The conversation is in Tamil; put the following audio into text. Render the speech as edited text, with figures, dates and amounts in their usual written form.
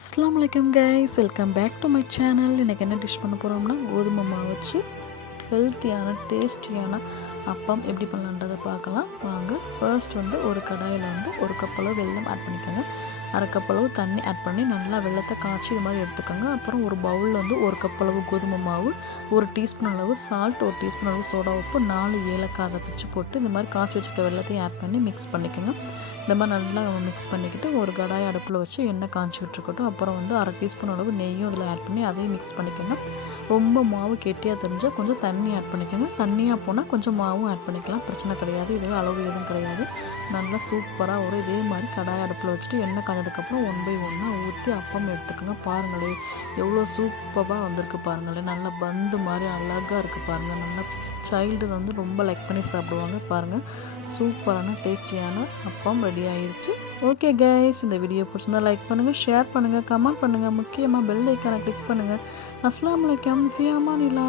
அஸ்ஸலாமு அலைக்கும் guys, welcome back to my channel. இன்றைக்கி என்ன டிஷ் பண்ண போகிறோம்னா கோதுமை மாவு வச்சு ஹெல்த்தியான டேஸ்டியான அப்பம் எப்படி பண்ணலான்றதை பார்க்கலாம் வாங்க. ஃபர்ஸ்ட் ஒரு கடாயில் ஒரு கப் அளவு வெல்லம் ஆட் பண்ணிக்கோங்க. அரை கப் அளவு தண்ணி ஆட் பண்ணி நல்லா வெள்ளத்தை காய்ச்சி இது மாதிரி எடுத்துக்கோங்க. அப்புறம் ஒரு பவுலில் ஒரு கப் அளவு கோதுமை மாவு, ஒரு டீஸ்பூன் அளவு சால்ட், ஒரு டீஸ்பூன் அளவு சோடா உப்பு, 4 ஏலக்காய் அதை பிச்சு போட்டு இந்த மாதிரி காய்ச்சி வச்சுக்க வெள்ளத்தையும் ஆட் பண்ணி மிக்ஸ் பண்ணிக்கோங்க. இந்த மாதிரி நல்லா மிக்ஸ் பண்ணிக்கிட்டு ஒரு கடாய் அடுப்பில் வச்சு எண்ணெய் காய்ச்சி விட்டுருக்கட்டும். அப்புறம் அரை டீஸ்பூன் அளவு நெய்யும் அதில் ஆட் பண்ணி அதையும் மிக்ஸ் பண்ணிக்கோங்க. ரொம்ப மாவு கெட்டியாக தெரிஞ்சால் கொஞ்சம் தண்ணி ஆட் பண்ணிக்கோங்க. தண்ணியாக போனால் கொஞ்சம் மாவும் ஆட் பண்ணிக்கலாம், பிரச்சனை கிடையாது. இது அளவு எதுவும் கிடையாது. நல்லா சூப்பராக இதே மாதிரி கடாய் அடுப்பில் வச்சுட்டு எண்ணெய் காய்ஞ்சதுக்கப்புறம் 1 by 1 ஊற்றி அப்பம் எடுத்துக்கோங்க. பாருங்களேன் எவ்வளோ சூப்பராக வந்திருக்கு பாருங்களேன். நல்லா பந்து மாதிரி அழகாக இருக்குது பாருங்கள். நல்லா சைல்டு ரொம்ப லைக் பண்ணி சாப்பிடுவாங்க. பாருங்கள், சூப்பரான டேஸ்டியான அப்பம் ரெடி ஆயிடுச்சு. ஓகே கைஸ், இந்த வீடியோ பிடிச்சிருந்தா லைக் பண்ணுங்கள், ஷேர் பண்ணுங்கள், கமெண்ட் பண்ணுங்கள், முக்கியமாக பெல் ஐக்கானை கிளிக் பண்ணுங்கள். அஸ்ஸலாமு அலைக்கும், ஃபியாமானில்லா.